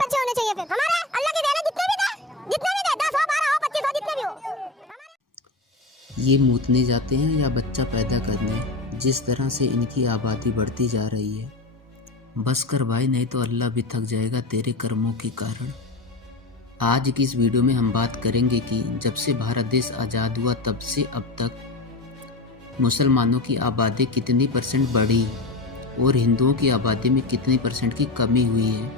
बच्चे होने चाहिए। फिर हमारे अल्लाह की देन है, जितने भी दे 10 हो 12 हो 25 हो जितने भी हो। ये मूतने जाते हैं या बच्चा पैदा करने, जिस तरह से इनकी आबादी बढ़ती जा रही है। बस कर भाई, नहीं तो अल्लाह भी थक जाएगा तेरे कर्मों के कारण। आज की इस वीडियो में हम बात करेंगे कि जब से भारत देश आज़ाद हुआ तब से अब तक मुसलमानों की आबादी कितनी परसेंट बढ़ी और हिंदुओं की आबादी में कितनी परसेंट की कमी हुई है।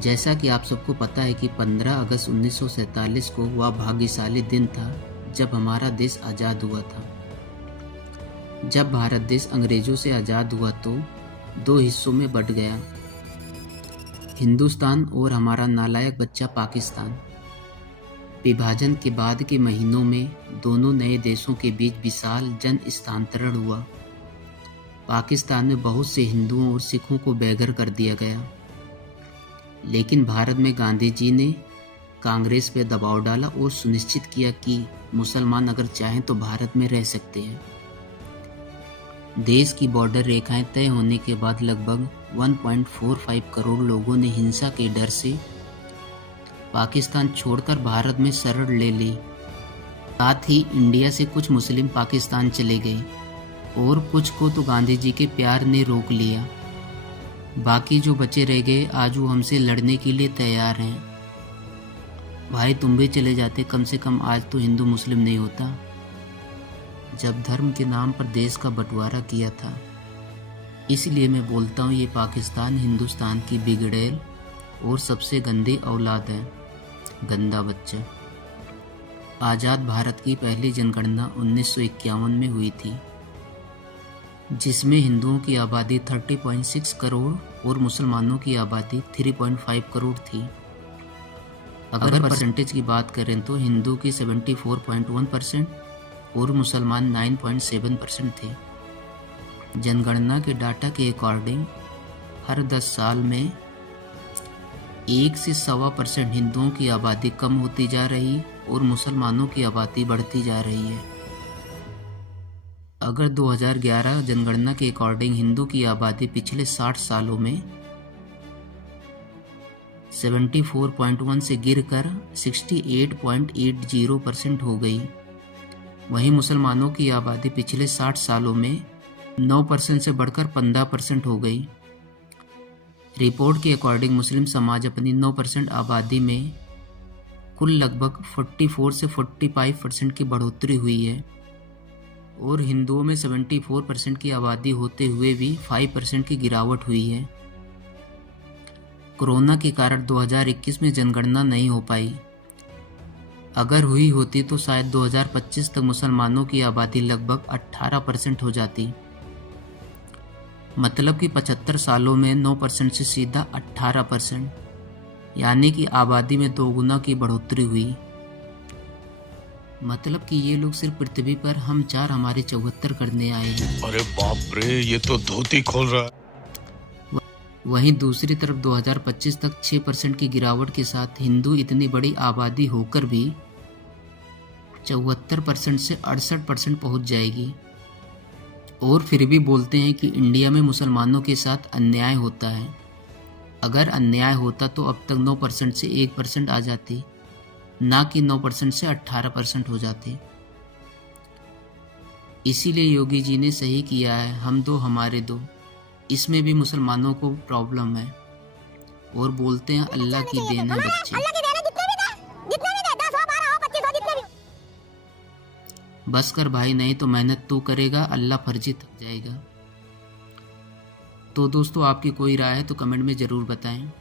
जैसा कि आप सबको पता है कि 15 अगस्त 1947 को वह भाग्यशाली दिन था जब हमारा देश आज़ाद हुआ था। जब भारत देश अंग्रेज़ों से आज़ाद हुआ तो 2 हिस्सों में बंट गया, हिंदुस्तान और हमारा नालायक बच्चा पाकिस्तान। विभाजन के बाद के महीनों में दोनों नए देशों के बीच विशाल जन स्थानांतरण हुआ। पाकिस्तान में बहुत से हिंदुओं और सिखों को बेघर कर दिया गया, लेकिन भारत में गांधी जी ने कांग्रेस पर दबाव डाला और सुनिश्चित किया कि मुसलमान अगर चाहें तो भारत में रह सकते हैं। देश की बॉर्डर रेखाएं तय होने के बाद लगभग 1.45 करोड़ लोगों ने हिंसा के डर से पाकिस्तान छोड़कर भारत में शरण ले ली। साथ ही इंडिया से कुछ मुस्लिम पाकिस्तान चले गए और कुछ को तो गांधी जी के प्यार ने रोक लिया। बाकी जो बचे रह गए आज वो हमसे लड़ने के लिए तैयार हैं। भाई तुम भी चले जाते, कम से कम आज तो हिंदू मुस्लिम नहीं होता। जब धर्म के नाम पर देश का बंटवारा किया था, इसलिए मैं बोलता हूँ ये पाकिस्तान हिंदुस्तान की बिगड़ैल और सबसे गंदी औलाद है, गंदा बच्चा। आज़ाद भारत की पहली जनगणना 1951 में हुई थी, जिसमें हिंदुओं की आबादी 30.6 करोड़ और मुसलमानों की आबादी 3.5 करोड़ थी। अगर परसेंटेज की बात करें तो हिंदू की 74.1% और मुसलमान 9.7% थे। जनगणना के डाटा के अकॉर्डिंग हर 10 साल में 1 से 1.25% हिंदुओं की आबादी कम होती जा रही और मुसलमानों की आबादी बढ़ती जा रही है। अगर 2011 जनगणना के अकॉर्डिंग हिंदू की आबादी पिछले 60 सालों में 74.1 से गिरकर 68.80% हो गई, वहीं मुसलमानों की आबादी पिछले 60 सालों में 9% से बढ़कर 15% हो गई। रिपोर्ट के अकॉर्डिंग मुस्लिम समाज अपनी 9% आबादी में कुल लगभग 44 से 45% की बढ़ोतरी हुई है और हिंदुओं में 74% की आबादी होते हुए भी 5% की गिरावट हुई है। कोरोना के कारण 2021 में जनगणना नहीं हो पाई। अगर हुई होती तो शायद 2025 तक मुसलमानों की आबादी लगभग 18% हो जाती। मतलब कि 75 सालों में 9% से सीधा 18%, यानी कि आबादी में 2 गुना की बढ़ोतरी हुई। मतलब कि ये लोग सिर्फ पृथ्वी पर हम 4 हमारे 74 करने आए हैं। अरे बाप रे, ये तो धोती खोल रहा है। वहीं दूसरी तरफ 2025 तक 6% की गिरावट के साथ हिंदू इतनी बड़ी आबादी होकर भी 74% से 68% पहुंच जाएगी। और फिर भी बोलते हैं कि इंडिया में मुसलमानों के साथ अन्याय होता है। अगर अन्याय होता तो अब तक 9% से 1% आ जाती, ना कि 9% से 18% हो जाती। इसीलिए योगी जी ने सही किया है, हम दो हमारे दो। इसमें भी मुसलमानों को प्रॉब्लम है और बोलते हैं अल्लाह की देन है बच्चे। बस कर भाई, नहीं तो मेहनत तू करेगा, अल्लाह फर्जी थक जाएगा। तो दोस्तों, आपकी कोई राय है तो कमेंट में ज़रूर बताएं।